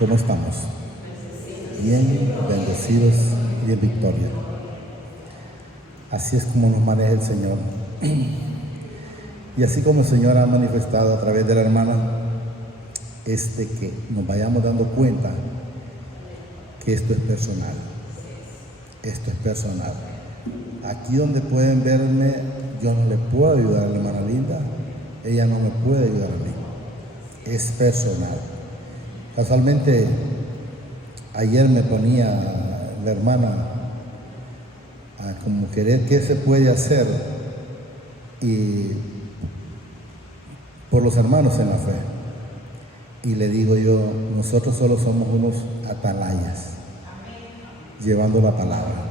¿Cómo estamos? Bien, bendecidos y en victoria. Así es como nos maneja el Señor. Y así como el Señor ha manifestado a través de la hermana, que nos vayamos dando cuenta que esto es personal. Esto es personal. Aquí donde pueden verme, yo no le puedo ayudar a la hermana Linda, ella no me puede ayudar a mí. Es personal. Casualmente, ayer me ponía la hermana a como querer qué se puede hacer y por los hermanos en la fe. Y le digo yo, nosotros solo somos unos atalayas, llevando la palabra.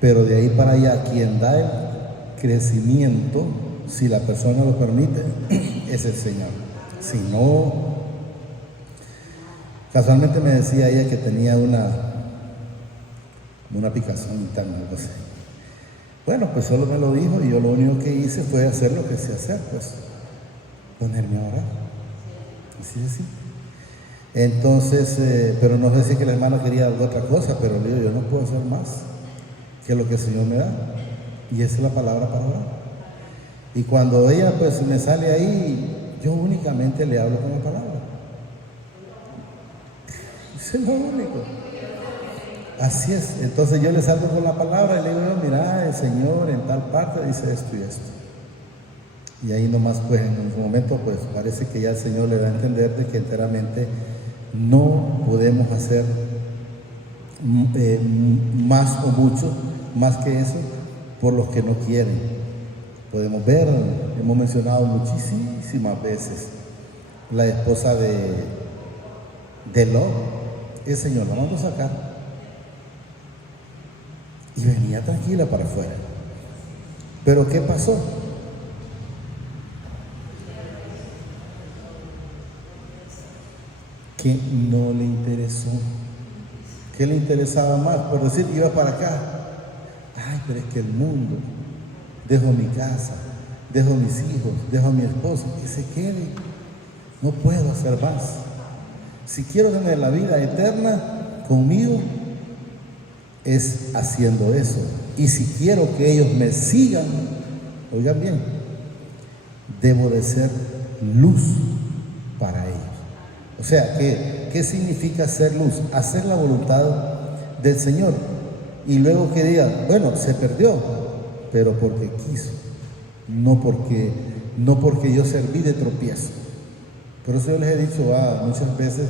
Pero de ahí para allá, quien da el crecimiento, si la persona lo permite, es el Señor. Si no, casualmente me decía ella que tenía una picazón interna, algo así. Bueno, pues solo me lo dijo y yo lo único que hice fue hacer lo que sé hacer, pues ponerme a orar. Así es así. Entonces, pero no sé si que la hermana quería otra cosa, pero le digo, yo no puedo hacer más que lo que el Señor me da. Y esa es la palabra para orar. Y cuando ella pues me sale ahí, yo únicamente le hablo con la palabra. Eso es lo único. Así es. Entonces yo le salgo con la palabra y le digo, mira, el Señor en tal parte dice esto y esto. Y ahí nomás pues en un momento pues parece que ya el Señor le da a entender de que enteramente no podemos hacer más o mucho, más que eso, por los que no quieren. Podemos ver, hemos mencionado muchísimas veces, la esposa de Lot, el Señor la mandó a sacar y venía tranquila para afuera. Pero ¿qué pasó? Que no le interesó. ¿Qué le interesaba más? Por decir, iba para acá. Ay, pero es que el mundo, dejo mi casa, dejo mis hijos, dejo a mi esposo, que se quede. No puedo hacer más. Si quiero tener la vida eterna conmigo, es haciendo eso. Y si quiero que ellos me sigan, oigan bien, debo de ser luz para ellos. O sea, ¿qué significa ser luz? Hacer la voluntad del Señor. Y luego que diga, bueno, se perdió, pero porque quiso, no porque yo serví de tropiezo. Por eso yo les he dicho muchas veces,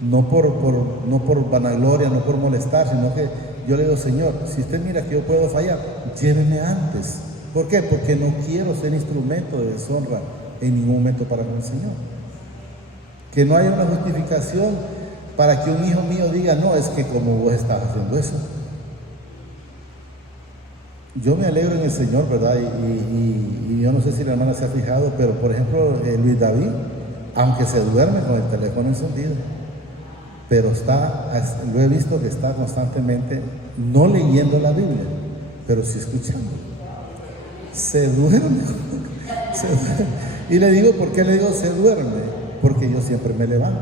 no por vanagloria, no por molestar, sino que yo le digo, Señor, si usted mira que yo puedo fallar, lléveme antes. ¿Por qué? Porque no quiero ser instrumento de deshonra en ningún momento para con el Señor. Que no haya una justificación para que un hijo mío diga, no, es que como vos estás haciendo eso. Yo me alegro en el Señor, ¿verdad? Y yo no sé si la hermana se ha fijado, pero por ejemplo, Luis David, aunque se duerme con el teléfono encendido, pero lo he visto que está constantemente, no leyendo la Biblia, pero sí escuchando. Se duerme. Y le digo, ¿por qué le digo se duerme? Porque yo siempre me levanto.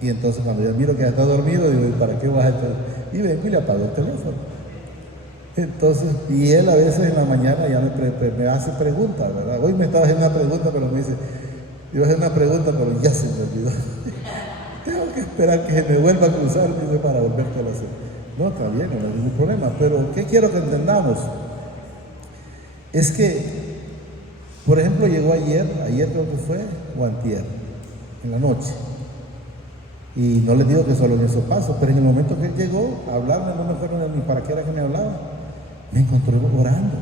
Y entonces cuando yo miro que ya está dormido, digo, ¿para qué vas a estar? Y vengo y le apago el teléfono. Entonces, y él a veces en la mañana ya me hace preguntas, ¿verdad? Hoy me estaba haciendo una pregunta, pero me dice, iba a hacer una pregunta, pero ya se me olvidó. Tengo que esperar que se me vuelva a cruzar para volverte a hacer. No, está bien, no hay ningún problema. Pero, ¿qué quiero que entendamos? Es que, por ejemplo, llegó ayer creo que fue, o antier, en la noche. Y no les digo que solo en esos pasos, pero en el momento que él llegó a hablarme, no me acuerdo ni para qué era que me hablaba, me encontró orando.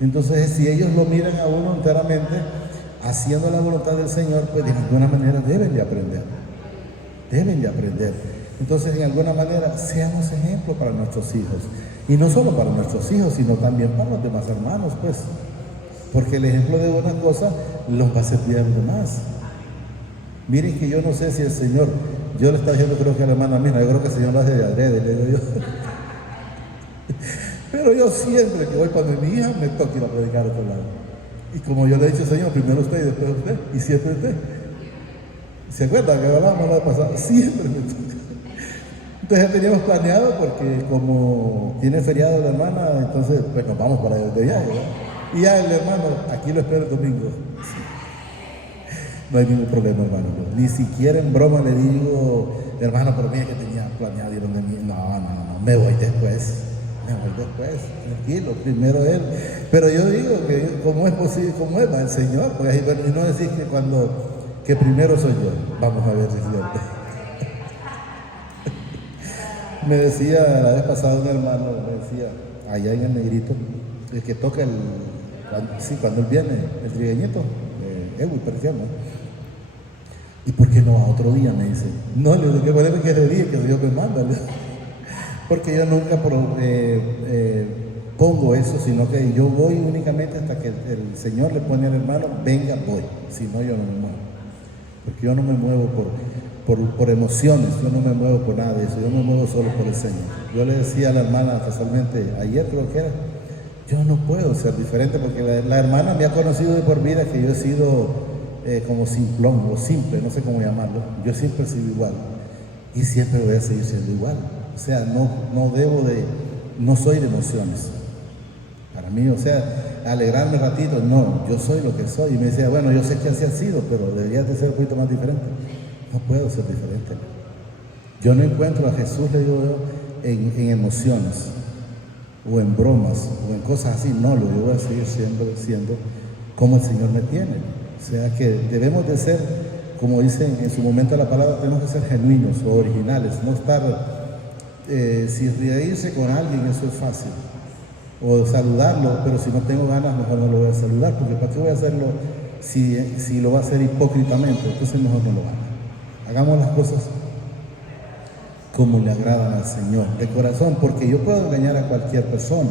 Entonces, si ellos lo miran a uno enteramente, haciendo la voluntad del Señor, pues de alguna manera deben de aprender. Entonces, en alguna manera, seamos ejemplo para nuestros hijos. Y no solo para nuestros hijos, sino también para los demás hermanos, pues. Porque el ejemplo de una cosa los va a servir a los demás. Miren que yo no sé si el Señor, yo le estaba diciendo, creo que a la hermana mía, yo creo que el Señor lo hace de adrede, le digo yo. Pero yo siempre que voy para mi hija, me toca ir a predicar a otro lado. Y como yo le he dicho, Señor, primero usted y después usted, y siempre usted. ¿Se acuerdan que hablábamos la vez pasada? Siempre me toca. Entonces ya teníamos planeado porque como tiene feriado la hermana, entonces pues nos vamos para de viaje, ¿verdad? Y ya el hermano, aquí lo espero el domingo. No hay ningún problema, hermano. Ni siquiera en broma le digo, hermano, pero mira que tenía planeado ir donde mí. No, me voy después. Tranquilo, primero él. Pero yo digo que cómo es posible, cómo es el Señor, pues ahí, bueno, y no decir que primero soy yo. Vamos a ver si es cierto. Me decía la vez pasada un hermano, me decía, allá en el Negrito, el que toca cuando él viene, el trigueñito, Ewi, por ejemplo. ¿Y por qué no a otro día? Me dice. No, le digo, ¿qué que es el día que Dios me manda? Porque yo nunca pongo eso, sino que yo voy únicamente hasta que el Señor le pone al hermano, venga, voy. Si no, yo no me muevo. Porque yo no me muevo por emociones, yo no me muevo por nada de eso, yo me muevo solo por el Señor. Yo le decía a la hermana casualmente, ayer creo que era, yo no puedo ser diferente porque la hermana me ha conocido de por vida que yo he sido como simplón o simple, no sé cómo llamarlo. Yo siempre he sido igual y siempre voy a seguir siendo igual. O sea, no soy de emociones. Para mí, o sea, alegrarme ratito, no, yo soy lo que soy. Y me decía, bueno, yo sé que así ha sido, pero deberías de ser un poquito más diferente. No puedo ser diferente. Yo no encuentro a Jesús, le digo yo, en emociones, o en bromas, o en cosas así. No, yo voy a seguir siendo como el Señor me tiene. O sea que debemos de ser, como dice en su momento la palabra, tenemos que ser genuinos o originales, no estar, si reírse con alguien, eso es fácil, o saludarlo, pero si no tengo ganas, mejor no lo voy a saludar, porque ¿para qué voy a hacerlo si lo va a hacer hipócritamente? Entonces mejor no lo haga. Hagamos las cosas como le agradan al Señor, de corazón, porque yo puedo engañar a cualquier persona,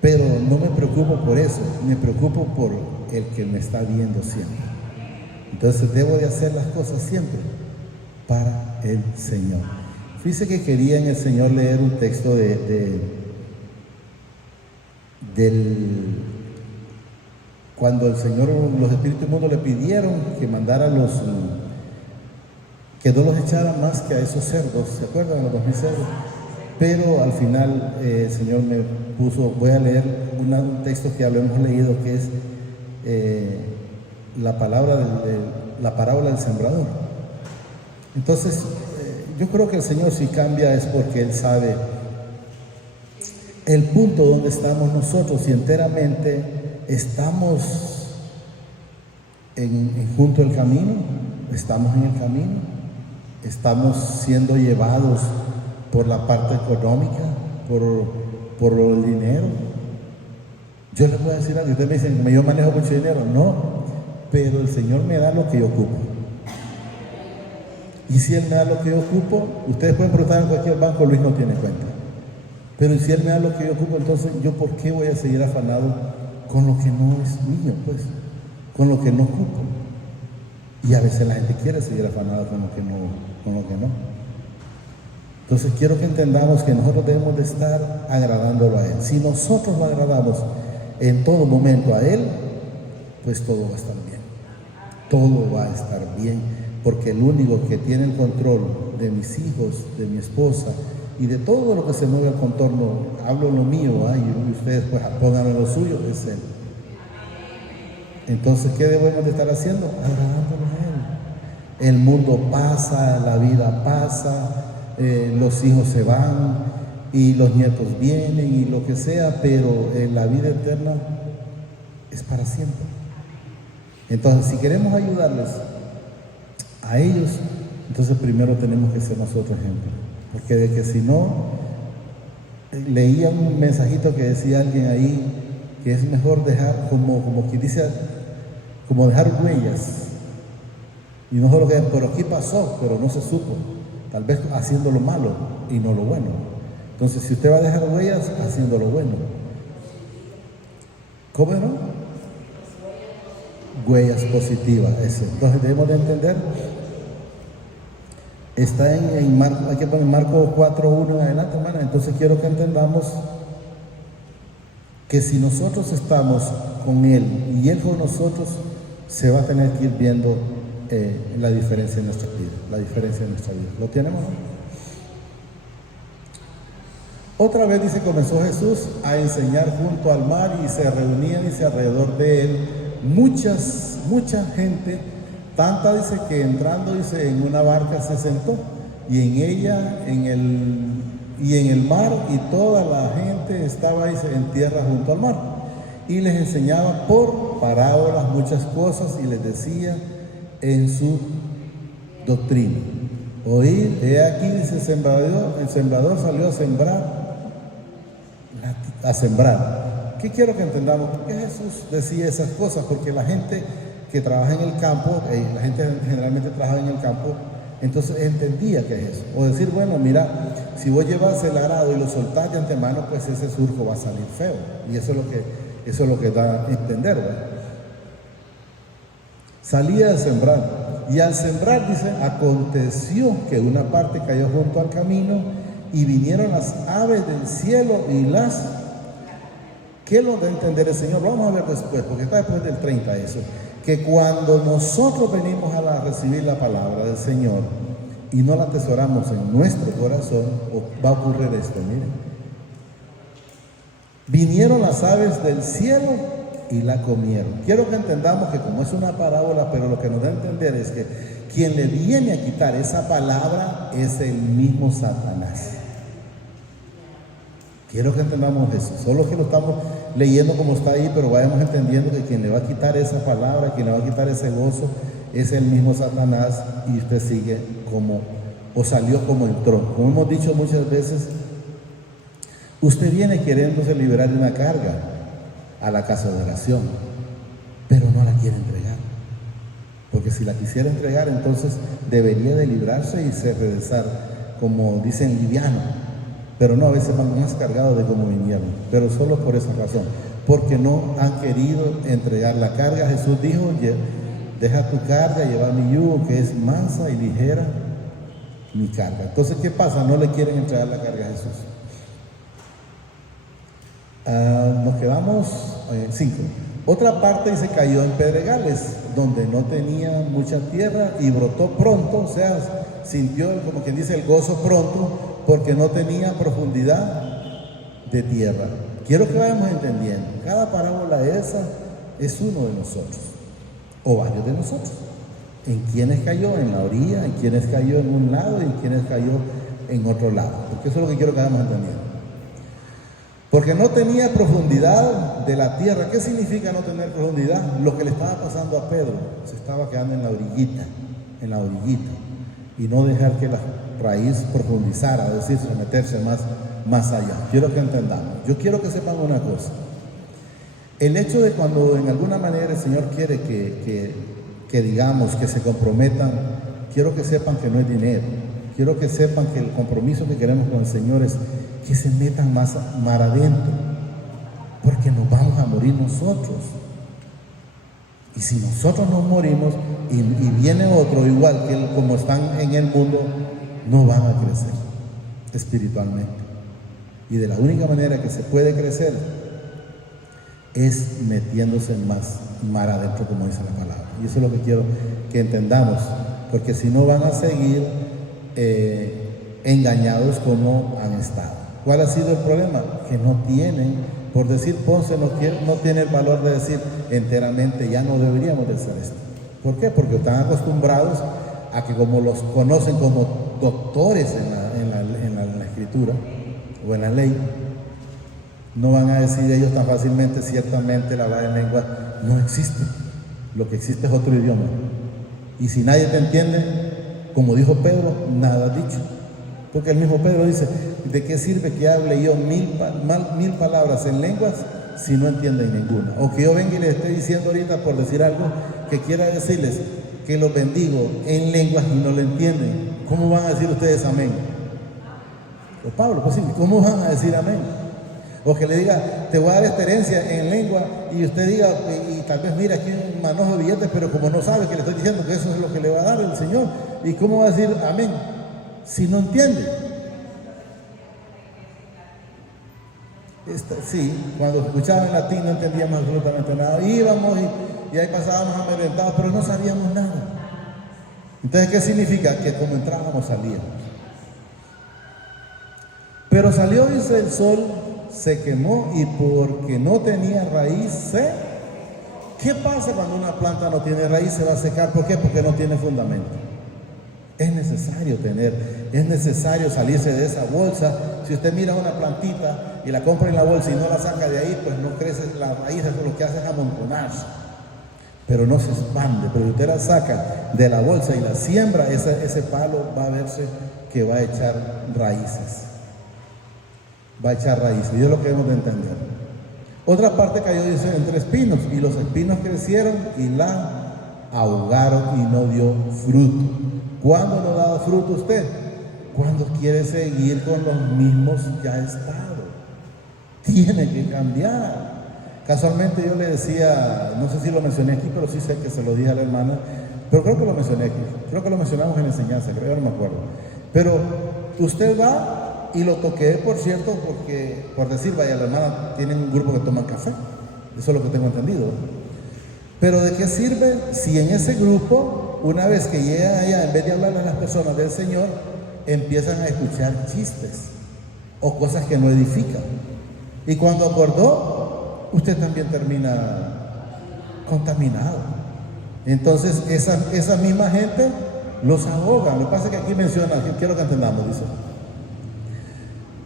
pero no me preocupo por eso, me preocupo por el que me está viendo siempre. Entonces debo de hacer las cosas siempre para el Señor. Fíjese que quería en el Señor leer un texto cuando el Señor, los espíritus inmundos le pidieron que mandara que no los echaran más que a esos cerdos, ¿se acuerdan? A los 2000 cerdos. Pero al final el Señor me puso, voy a leer un texto que ya lo hemos leído, que es la parábola del sembrador. Entonces, yo creo que el Señor si cambia es porque Él sabe el punto donde estamos nosotros y enteramente estamos junto al camino, estamos en el camino, estamos siendo llevados por la parte económica, por el dinero. Yo les voy a decir algo, ustedes me dicen, yo manejo mucho dinero, no, pero el Señor me da lo que yo ocupo. Y si Él me da lo que yo ocupo, ustedes pueden preguntar en cualquier banco, Luis no tiene cuenta. Pero si Él me da lo que yo ocupo, entonces yo ¿por qué voy a seguir afanado con lo que no es mío, pues? Con lo que no ocupo. Y a veces la gente quiere seguir afanada con lo que no. Entonces quiero que entendamos que nosotros debemos de estar agradándolo a Él. Si nosotros lo agradamos en todo momento a Él, pues todo va a estar bien. Todo va a estar bien, porque el único que tiene el control de mis hijos, de mi esposa y de todo lo que se mueve al contorno, hablo lo mío, y ustedes pues pongan lo suyo, es Él. Entonces, ¿qué debemos de estar haciendo? Agradándolo a Él. El mundo pasa, la vida pasa, los hijos se van y los nietos vienen y lo que sea, pero la vida eterna es para siempre. Entonces, si queremos ayudarles a ellos, entonces primero tenemos que ser nosotros ejemplo. Porque de que si no, leía un mensajito que decía alguien ahí que es mejor dejar como quien dice, como dejar huellas. Y no solo que, pero aquí pasó, pero no se supo. Tal vez haciendo lo malo y no lo bueno. Entonces, si usted va a dejar huellas, haciendo lo bueno. ¿Cómo no? Huellas positivas, eso. Entonces debemos de entender. Está en Marco, hay que poner Marco 4:1 en adelante, hermana. Entonces quiero que entendamos que si nosotros estamos con Él y Él con nosotros, se va a tener que ir viendo la diferencia en nuestra vida, la diferencia en nuestra vida. ¿Lo tenemos? Otra vez dice, comenzó Jesús a enseñar junto al mar y se reunían, dice, alrededor de él mucha gente, tanta, dice, que entrando, dice, en una barca se sentó y en ella, en el mar, y toda la gente estaba, dice, en tierra junto al mar, y les enseñaba por parábolas muchas cosas y les decía en su doctrina: oíd, he aquí, dice, el sembrador salió a sembrar. ¿Qué quiero que entendamos? ¿Por qué Jesús decía esas cosas? Porque la gente que trabaja en el campo, la gente generalmente trabaja en el campo, entonces entendía que es eso. O decir, bueno, mira, si vos llevas el arado y lo soltás de antemano, pues ese surco va a salir feo. Y eso es lo que da a entender, ¿verdad? Salía a sembrar. Y al sembrar, dice, aconteció que una parte cayó junto al camino y vinieron las aves del cielo y las... ¿Qué lo da a entender el Señor? Vamos a ver después, porque está después del 30 eso. Que cuando nosotros venimos a recibir la palabra del Señor y no la atesoramos en nuestro corazón, va a ocurrir esto, miren. Vinieron las aves del cielo y la comieron. Quiero que entendamos que como es una parábola, pero lo que nos da a entender es que quien le viene a quitar esa palabra es el mismo Satanás. Quiero que entendamos eso. Solo que lo estamos leyendo como está ahí, pero vayamos entendiendo que quien le va a quitar esa palabra, quien le va a quitar ese gozo, es el mismo Satanás, y usted sigue como, o salió como entró. Como hemos dicho muchas veces, usted viene queriéndose liberar de una carga a la casa de oración, pero no la quiere entregar. Porque si la quisiera entregar, entonces debería de librarse y se regresar, como dicen, liviano. Pero no, a veces van más cargados de como vinieron, pero solo por esa razón, porque no han querido entregar la carga. Jesús dijo, deja tu carga, lleva mi yugo, que es mansa y ligera mi carga. Entonces, ¿qué pasa? No le quieren entregar la carga a Jesús. Nos quedamos 5. Otra parte dice, cayó en pedregales, donde no tenía mucha tierra y brotó pronto, o sea, sintió, como quien dice, el gozo pronto, porque no tenía profundidad de tierra. Quiero que vayamos entendiendo, cada parábola esa es uno de nosotros, o varios de nosotros. ¿En quiénes cayó? En la orilla, en quiénes cayó en un lado y en quiénes cayó en otro lado. Porque eso es lo que quiero que vayamos entendiendo. Porque no tenía profundidad de la tierra. ¿Qué significa no tener profundidad? Lo que le estaba pasando a Pedro, se estaba quedando en la orillita, y no dejar que la raíz profundizara, es decir, meterse más allá. Quiero que entendamos. Yo quiero que sepan una cosa. El hecho de cuando en alguna manera el Señor quiere que digamos, que se comprometan, quiero que sepan que no es dinero. Quiero que sepan que el compromiso que queremos con el Señor es que se metan más mar adentro, porque nos vamos a morir nosotros. Y si nosotros nos morimos y viene otro igual que él, como están en el mundo, no van a crecer espiritualmente. Y de la única manera que se puede crecer es metiéndose más mar adentro, como dice la palabra. Y eso es lo que quiero que entendamos, porque si no van a seguir engañados como han estado. ¿Cuál ha sido el problema? Que no tienen, por decir Ponce, no tiene el valor de decir enteramente, ya no deberíamos de hacer esto. ¿Por qué? Porque están acostumbrados a que, como los conocen como doctores en la escritura o en la ley, no van a decir ellos tan fácilmente, ciertamente la hablar en lengua no existe. Lo que existe es otro idioma. Y si nadie te entiende, como dijo Pedro, nada dicho. Porque el mismo Pedro dice, ¿de qué sirve que hable yo mil palabras en lenguas si no entienden ninguna? O que yo venga y les esté diciendo ahorita, por decir algo, que quiera decirles que los bendigo en lenguas y no lo entienden. ¿Cómo van a decir ustedes amén? O Pablo, pues sí, ¿cómo van a decir amén? O que le diga, te voy a dar esta herencia en lengua, y usted diga, y tal vez mira aquí un manojo de billetes, pero como no sabe que le estoy diciendo que eso es lo que le va a dar el Señor, ¿y cómo va a decir amén si no entiende? Sí, cuando escuchaba en latín no entendíamos absolutamente nada. Íbamos y ahí pasábamos amedrentados, pero no sabíamos nada. Entonces, ¿qué significa? Que como entrábamos, salíamos. Pero salió, dice, el sol, se quemó y porque no tenía raíz, ¿qué pasa cuando una planta no tiene raíz? Se va a secar. ¿Por qué? Porque no tiene fundamento. Es necesario salirse de esa bolsa. Si usted mira una plantita y la compra en la bolsa y no la saca de ahí, pues no crece la raíz, eso lo que hace es amontonarse. Pero no se expande. Pero si usted la saca de la bolsa y la siembra, ese palo va a verse que va a echar raíces. Va a echar raíces. Y es lo que debemos de entender. Otra parte cayó, dice, entre espinos. Y los espinos crecieron y la ahogaron y no dio fruto. ¿Cuándo no ha dado fruto usted? Cuando quiere seguir con los mismos ya estados. Tiene que cambiar. Casualmente yo le decía, no sé si lo mencioné aquí, pero sí sé que se lo dije a la hermana, pero creo que lo mencioné aquí, creo que lo mencionamos en enseñanza, creo, no me acuerdo. Pero usted va, y lo toqué, por cierto, porque, por decir, vaya, la hermana tiene un grupo que toman café, eso es lo que tengo entendido. Pero ¿de qué sirve si en ese grupo, una vez que llegan allá, en vez de hablarle a las personas del Señor, empiezan a escuchar chistes o cosas que no edifican? Y cuando acordó, usted también termina contaminado. Entonces esa misma gente los ahoga. Lo que pasa es que aquí menciona, quiero que entendamos, dice.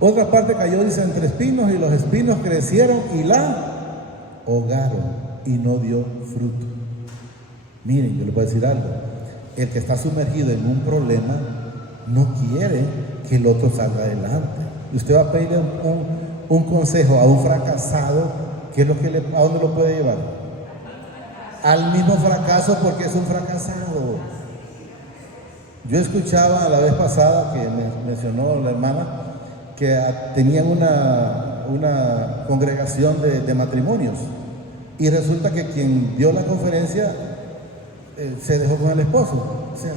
Otra parte cayó, dice, entre espinos, y los espinos crecieron y la ahogaron y no dio fruto. Miren, yo les voy a decir algo. El que está sumergido en un problema no quiere que el otro salga adelante. Y usted va a pedirle un consejo a un fracasado, ¿qué es lo que ¿a dónde lo puede llevar? Al mismo fracaso, porque es un fracasado. Yo escuchaba la vez pasada que me mencionó la hermana que tenían una congregación de matrimonios, y resulta que quien dio la conferencia se dejó con el esposo. O sea,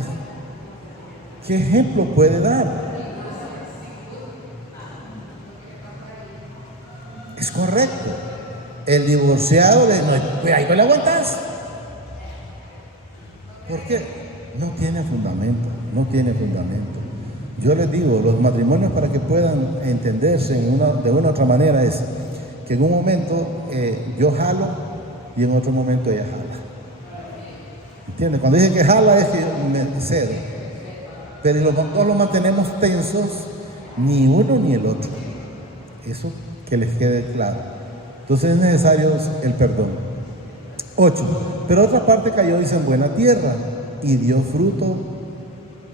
¿qué ejemplo puede dar? Es correcto. El divorciado ahí no le aguantas. ¿Por qué? No tiene fundamento, no tiene fundamento. Yo les digo, los matrimonios, para que puedan entenderse de una u otra manera, es que en un momento yo jalo y en otro momento ella jala. ¿Entiendes? Cuando dicen que jala es que me cedo. Pero los dos los mantenemos tensos, ni uno ni el otro. Eso que les quede claro. Entonces es necesario el perdón. 8. Pero otra parte cayó, dice, en buena tierra y dio fruto,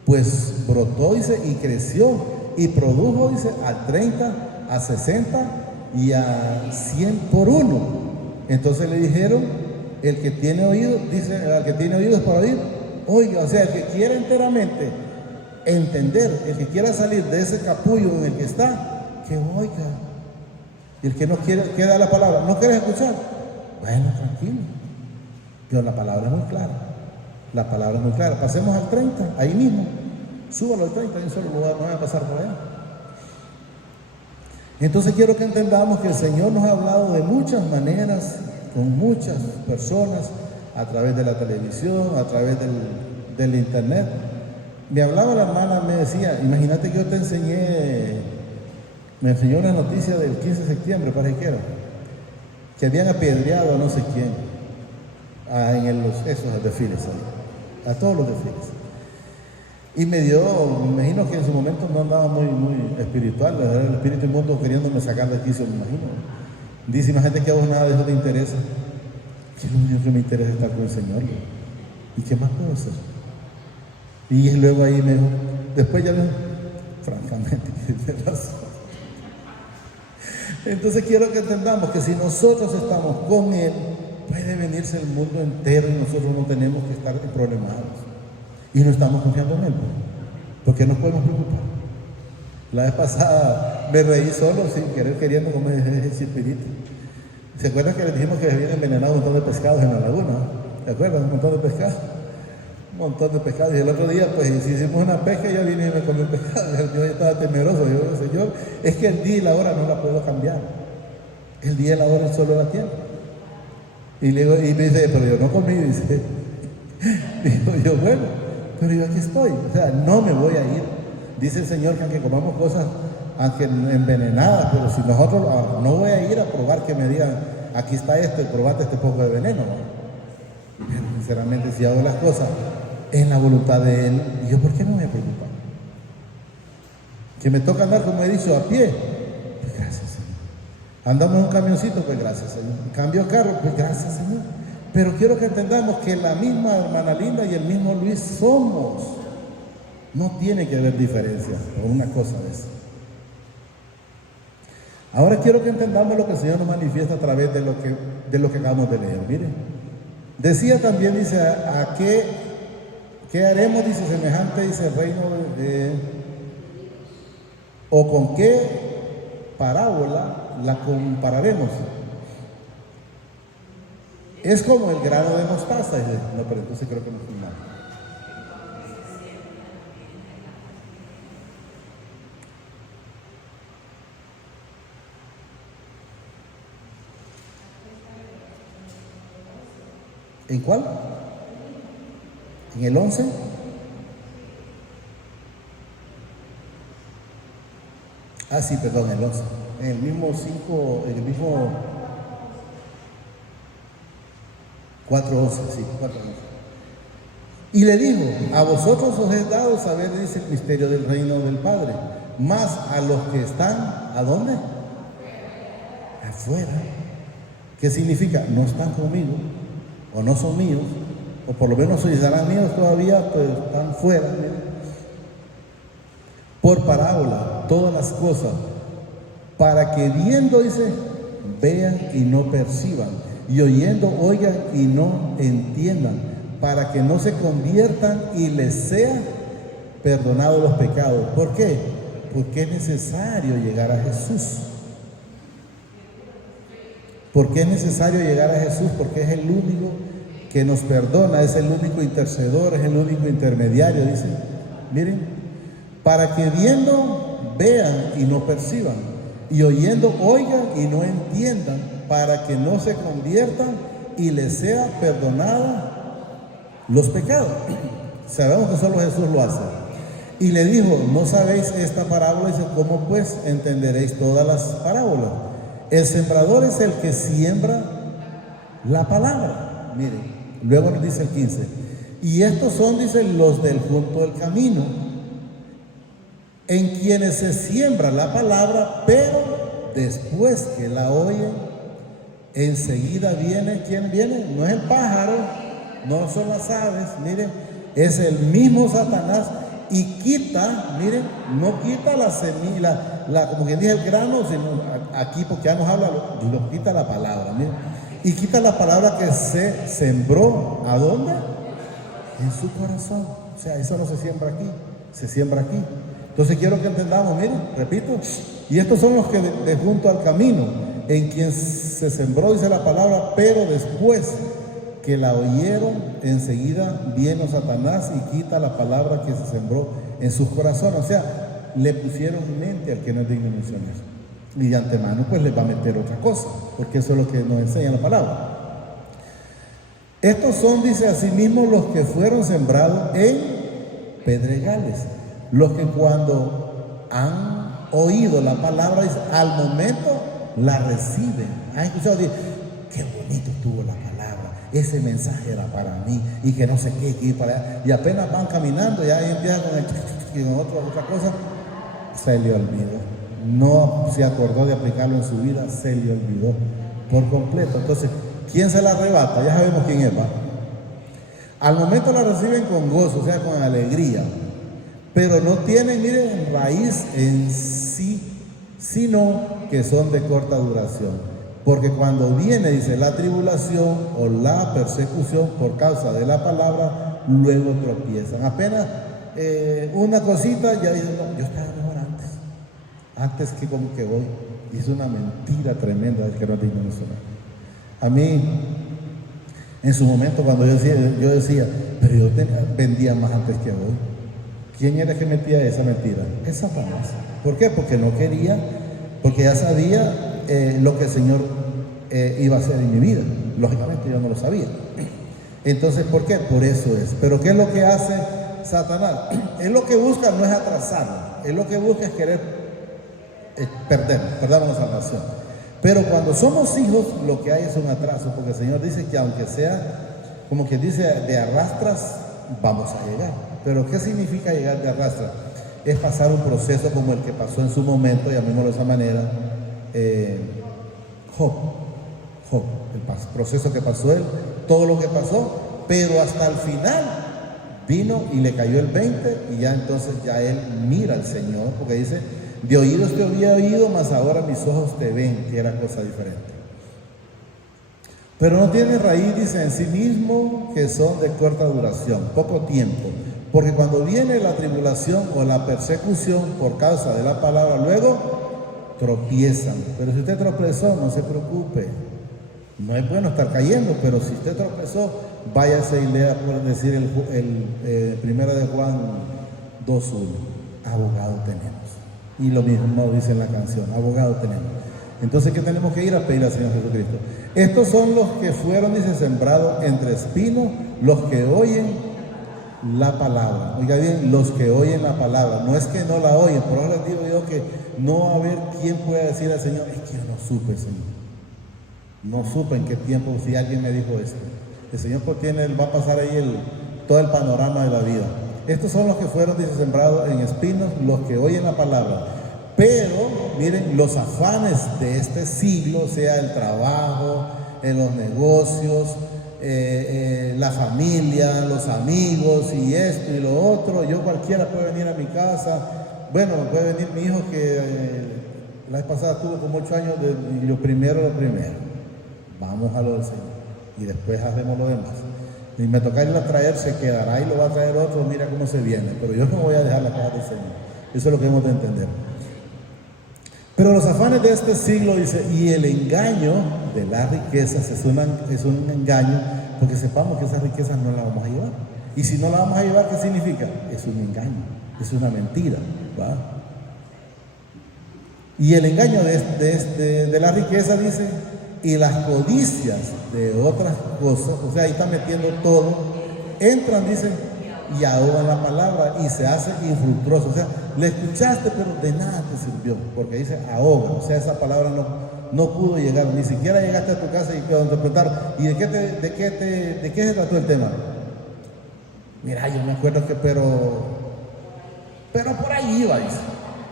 pues brotó, dice, y creció y produjo, dice, al 30, a 60 y a 100 por uno. Entonces le dijeron, el que tiene oído, dice, el que tiene oídos para oír, oiga. O sea, el que quiera enteramente entender, el que quiera salir de ese capullo en el que está, que oiga. Y el que no quiere, queda la palabra, ¿no quieres escuchar? Bueno, tranquilo. Pero la palabra es muy clara. La palabra es muy clara. Pasemos al 30, ahí mismo. Súbalo al 30, y solo no voy a pasar por allá. Entonces quiero que entendamos que el Señor nos ha hablado de muchas maneras, con muchas personas, a través de la televisión, a través del internet. Me hablaba la hermana, me decía, imagínate que yo me enseñó una noticia del 15 de septiembre, para que que habían apedreado a no sé quién, en esos desfiles, a todos los desfiles. Y me imagino que en su momento no andaba muy espiritual, era el espíritu inmundo queriéndome sacar de quicio, me imagino. Dice, imagínate que a vos nada de eso te interesa. ¿Qué es lo único que me interesa? Estar con el Señor. ¿Y qué más puedo hacer? Y luego ahí me dijo, después ya me dijo, francamente, tienes razón. Entonces quiero que entendamos que si nosotros estamos con Él, puede venirse el mundo entero y nosotros no tenemos que estar problemados. Y no estamos confiando en Él. ¿Por qué nos podemos preocupar? La vez pasada me reí solo, sin querer, queriendo comer ese chipirito. ¿Se acuerdan que les dijimos que habían envenenado un montón de pescados en la laguna? ¿Se acuerdan? Un montón de pescados. Un montón de pescados. Y el otro día, pues, hicimos una pesca y ya vine y me comí el pescado. Yo estaba temeroso. Yo digo, Señor, es que el día y la hora no la puedo cambiar. El día y la hora solo la tiene. Y me dice, pero yo no comí, dice. Digo yo, bueno, pero yo aquí estoy, o sea, no me voy a ir. Dice el Señor que aunque comamos cosas, aunque envenenadas, pero si nosotros, no voy a ir a probar que me digan, aquí está esto, probate este poco de veneno. Pero sinceramente, si hago las cosas en la voluntad de Él, ¿yo por qué no me voy a preocupar? Que me toca andar, como he dicho, a pie, pues gracias, Señor. Andamos en un camioncito, pues gracias, Señor. Cambio carro, pues gracias, Señor. Pero quiero que entendamos que la misma hermana Linda y el mismo Luis somos. No tiene que haber diferencia por una cosa de eso. Ahora quiero que entendamos lo que el Señor nos manifiesta a través de lo que acabamos de leer. Miren, decía también, dice, ¿a qué haremos? Dice, semejante, dice, el reino o con qué parábola la compararemos. Es como el grano de mostaza. Dice, no, pero entonces creo que no fui mal. ¿En cuál? ¿En el 11? Ah, sí, perdón, el 11. En el mismo 5, en el mismo 4:11, sí, 4:11. Y le dijo, a vosotros os he dado saber, dice, el misterio del reino del Padre, más a los que están, ¿a dónde? Afuera. ¿Qué significa? No están conmigo, o no son míos, o por lo menos si serán míos todavía, pues están fuera. Miren. Por parábola, todas las cosas, para que viendo, dice, vean y no perciban, y oyendo, oigan y no entiendan, para que no se conviertan y les sea perdonados los pecados. ¿Por qué? Porque es necesario llegar a Jesús. ¿Por qué es necesario llegar a Jesús? Porque es el único que nos perdona, es el único intercedor, es el único intermediario, dice. Miren, para que viendo, vean y no perciban, y oyendo, oigan y no entiendan, para que no se conviertan y les sea perdonada los pecados. Sabemos que solo Jesús lo hace. Y le dijo, ¿no sabéis esta parábola? Dice, ¿cómo pues entenderéis todas las parábolas? El sembrador es el que siembra la palabra. Miren, luego nos dice el 15. Y estos son, dice, los del junto del camino, en quienes se siembra la palabra, pero después que la oyen, enseguida viene. ¿Quién viene? No es el pájaro, no son las aves, miren, es el mismo Satanás, y quita, miren, no quita la semilla, como quien dice el grano, sino aquí, porque ya nos habla, lo quita la palabra, miren, y quita la palabra que se sembró. ¿A dónde? En su corazón. O sea, eso no se siembra aquí, se siembra aquí. Entonces quiero que entendamos, miren, repito, y estos son los que de junto al camino, en quien se sembró, dice la palabra, pero después que la oyeron, enseguida viene Satanás y quita la palabra que se sembró en sus corazones. O sea, le pusieron mente al que no es digno de mencionar. Y de antemano pues les va a meter otra cosa, porque eso es lo que nos enseña la palabra. Estos son, dice asimismo, los que fueron sembrados en pedregales, los que cuando han oído la palabra, dice, al momento la reciben. ¿Han escuchado? Dice, qué bonito estuvo la palabra, ese mensaje era para mí, y que no sé qué, que ir para allá. Y apenas van caminando, ya empiezan con otra cosa, se le olvidó. No se acordó de aplicarlo en su vida, se le olvidó por completo. Entonces, ¿quién se la arrebata? Ya sabemos quién es, ¿va? Al momento la reciben con gozo, o sea, con alegría, pero no tienen, miren, raíz en sí, sino que son de corta duración. Porque cuando viene, dice, la tribulación o la persecución por causa de la palabra, luego tropiezan. Apenas una cosita, ya dicen, no, yo estaba mejor antes que como que hoy. Y es una mentira tremenda del que no tiene mencionar. A mí, en su momento, cuando yo decía, pero yo vendía más antes que hoy. ¿Quién era que metía esa mentira? Es Satanás. ¿Por qué? Porque no quería, porque ya sabía lo que el Señor iba a hacer en mi vida. Lógicamente yo no lo sabía. Entonces, ¿por qué? Por eso es. Pero ¿qué es lo que hace Satanás, él lo que busca no es atrasarnos, él lo que busca es querer perder la salvación. Pero cuando somos hijos, lo que hay es un atraso, porque el Señor dice que aunque sea, como que dice, de arrastras, vamos a llegar. Pero ¿qué significa llegar de arrastras? Es pasar un proceso como el que pasó en su momento, llamémoslo de esa manera, Job, el proceso que pasó él, todo lo que pasó, pero hasta el final vino y le cayó el 20 y ya entonces ya él mira al Señor, porque dice, de oídos te había oído, mas ahora mis ojos te ven, que era cosa diferente. Pero no tiene raíz, dice, en sí mismo, que son de corta duración, poco tiempo. Porque cuando viene la tribulación o la persecución por causa de la palabra, luego tropiezan. Pero si usted tropezó, no se preocupe. No es bueno estar cayendo, pero si usted tropezó, váyase y lea, por decir, el 1 de Juan 2:1. Abogado tenemos. Y lo mismo dice en la canción, abogado tenemos. Entonces, ¿qué tenemos que ir a pedir al Señor Jesucristo? Estos son los que fueron, dice, sembrados entre espinos, los que oyen la palabra. Oiga bien, los que oyen la palabra, no es que no la oyen. Por ahora les digo yo que no va a haber quien pueda decir al Señor, es que no supe, Señor. No supe en qué tiempo, si alguien me dijo esto. El Señor va a pasar ahí todo el panorama de la vida. Estos son los que fueron, dice, sembrados en espinos, los que oyen la palabra. Pero, miren, los afanes de este siglo, sea el trabajo, en los negocios, la familia, los amigos y esto y lo otro. Yo cualquiera puede venir a mi casa. Bueno, puede venir mi hijo que la vez pasada tuvo como 8 años y lo primero. Vamos a lo del Señor y después hacemos lo demás. Y me toca irlo a traer, se quedará y lo va a traer otro, mira cómo se viene. Pero yo no voy a dejar la casa del Señor. Eso es lo que hemos de entender. Pero los afanes de este siglo, dice, y el engaño de las riquezas es un engaño, porque sepamos que esas riquezas no las vamos a llevar. Y si no las vamos a llevar, ¿qué significa? Es un engaño, es una mentira, ¿va? Y el engaño de la riqueza, dice, y las codicias de otras cosas, o sea, ahí está metiendo todo, entran, dice, y ahogan la palabra y se hace infructuoso. O sea, le escuchaste, pero de nada te sirvió, porque dice ahoga. O sea, esa palabra no pudo llegar, ni siquiera llegaste a tu casa y quedó a interpretar. ¿Y de qué se trató el tema? Mira, yo me acuerdo que, pero por ahí iba, dice.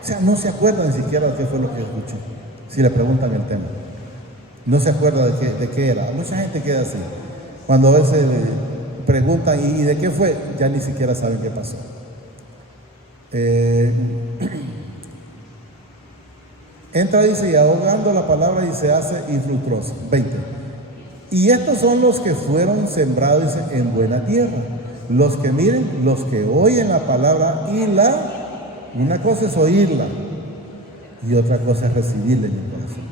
O sea, no se acuerda ni siquiera de qué fue lo que escuchó. Si le preguntan el tema, no se acuerda de qué era. Mucha gente queda así. Cuando a veces preguntan, ¿y de qué fue? Ya ni siquiera saben qué pasó. Entra, dice, y ahogando la palabra y se hace infructuoso. 20. Y estos son los que fueron sembrados, dice, en buena tierra. Los que miren, los que oyen la palabra y una cosa es oírla y otra cosa es recibirla en el corazón.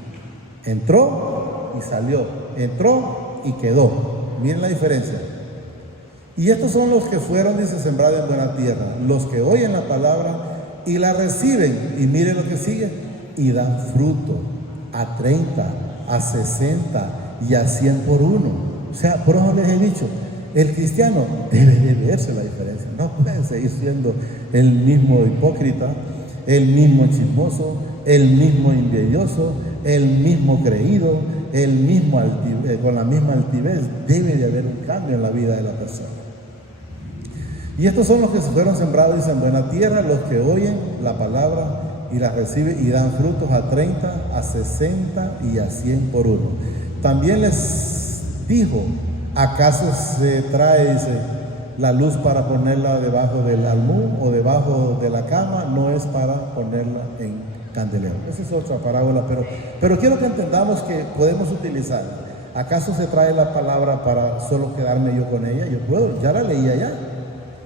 Entró y salió, entró y quedó. Miren la diferencia. Y estos son los que fueron, dice, sembrados en buena tierra, los que oyen la palabra y la reciben, y miren lo que sigue, y dan fruto a 30, a 60 y a 100 por uno. O sea, por eso les he dicho, el cristiano debe de verse la diferencia. No puede seguir siendo el mismo hipócrita, el mismo chismoso, el mismo envidioso, el mismo creído, con la misma altivez. Debe de haber un cambio en la vida de la persona. Y estos son los que fueron sembrados, dice, en buena tierra, los que oyen la palabra y la reciben y dan frutos a 30, a 60 y a 100 por uno. También les dijo, ¿acaso se trae, dice, la luz para ponerla debajo del almud o debajo de la cama? No es para ponerla en candelero. Esa es otra parábola, pero quiero que entendamos que podemos utilizarla. ¿Acaso se trae la palabra para solo quedarme yo con ella? Yo puedo, ya la leí allá.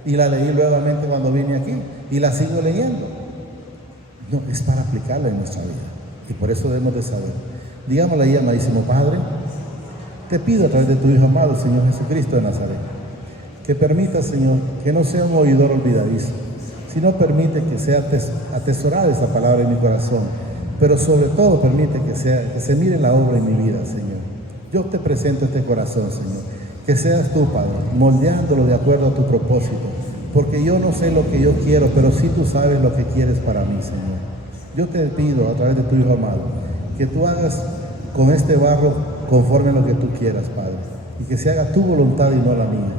Y la leí nuevamente cuando vine aquí y la sigo leyendo. No, es para aplicarla en nuestra vida y por eso debemos de saber. Digámosle ahí, amadísimo Padre, te pido a través de tu Hijo amado, Señor Jesucristo de Nazaret, que permita, Señor, que no sea un oidor olvidadizo, sino permite que sea atesorada esa palabra en mi corazón, pero sobre todo permite que se mire la obra en mi vida, Señor. Yo te presento este corazón, Señor. Que seas tú, Padre, moldeándolo de acuerdo a tu propósito porque yo no sé lo que yo quiero, pero sí tú sabes lo que quieres para mí, Señor. Yo te pido a través de tu Hijo amado, que tú hagas con este barro conforme a lo que tú quieras, Padre, y que se haga tu voluntad y no la mía.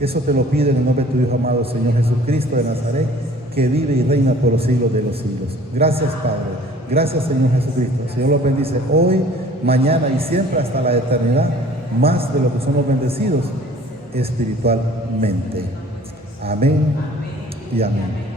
Eso te lo pido en el nombre de tu Hijo amado, Señor Jesucristo de Nazaret, que vive y reina por los siglos de los siglos. Gracias, Padre. Gracias, Señor Jesucristo. El Señor los bendice hoy, mañana y siempre hasta la eternidad, más de lo que somos bendecidos espiritualmente. Amén y amén.